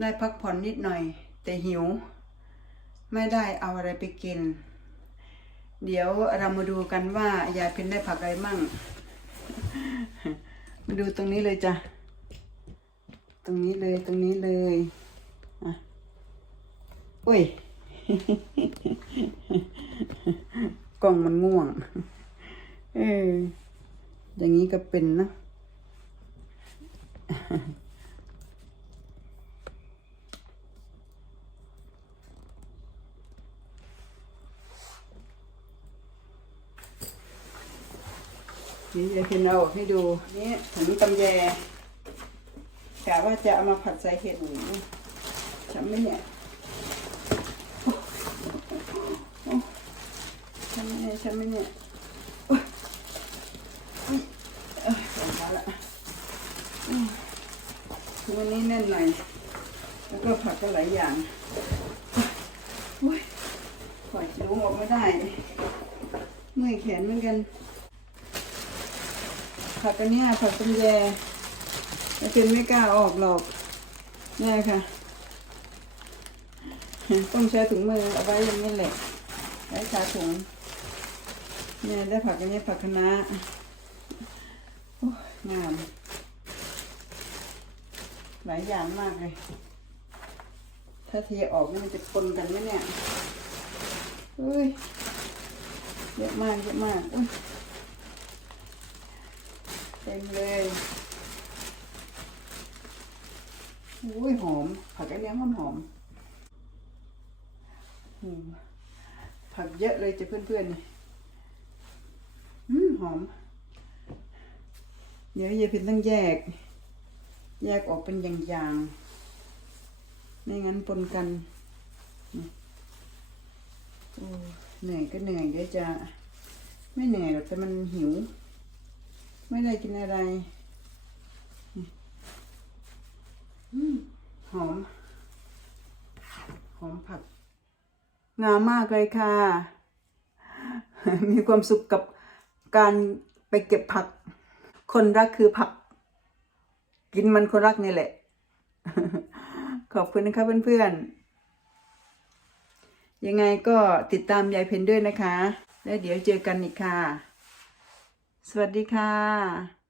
ได้พักผ่อนนิดหน่อย แต่หิว ไม่ได้เอาอะไรไปกิน เดี๋ยวเรามาดูกันว่ายายเพ็ญได้ผักอะไรมั่ง มาดูตรงนี้เลยจ้ะ ตรงนี้เลยตรงนี้เลยอะอุ้ย กล่องมันง่วง เอออย่างนี้ก็เป็นนะ นี่จะเป็นเอาออกให้ดูนี่ถุงตำแยกะว่าจะเอามาผัดใส่เห็ดหมูทำไหมเนี่ยทำไหมเนี่ยทำไหมเนี่ยโอ๊ยเอ้ยเอ้ยลงมาละอืมวันนี้แน่นหน่อยแล้วก็ผักก็หลายอย่างโอ้ยปล่อยจะลุกออกไม่ได้เมื่อยแขนเหมือนกัน ผักอันเนี้ยผักตำแยไม่เป็นไม่กล้าออกหรอกเนี่ยค่ะ ต้องใช้ถุงมือเอาไว้อย่างนี้แหละไว้ขาถุงเนี่ยได้ผักอันนี้ผักคะน้างาม หลายอย่างมากเลย ถ้าเทออกนี่มันจะปนกันไหมเนี่ยเฮ้ย เยอะมากเยอะมากอุ้ย เต็มเลยอุ้ยหอม ผักอันเนี้ยมันหอมอืมผักเยอะเลยจะเพื่อนๆนี่อืมหอม เดี๋ยวยายพินต้องแยก แยกออกเป็นอย่างๆ ไม่งั้นปนกันโอ้เหนื่อยก็เหนื่อยเดี๋ยวจะ ไม่เหนื่อยหรอกแต่มันหิว ไม่ได้กินอะไร หอม หอมผัก งามมากเลยค่ะ มีความสุขกับการไปเก็บผัก คนรักคือผัก กินมันคนรักนี่แหละ ขอบคุณนะคะเพื่อนๆ ยังไงก็ติดตามยายเพนด้วยนะคะ แล้วเดี๋ยวเจอกันอีกค่ะ สวัสดีค่ะ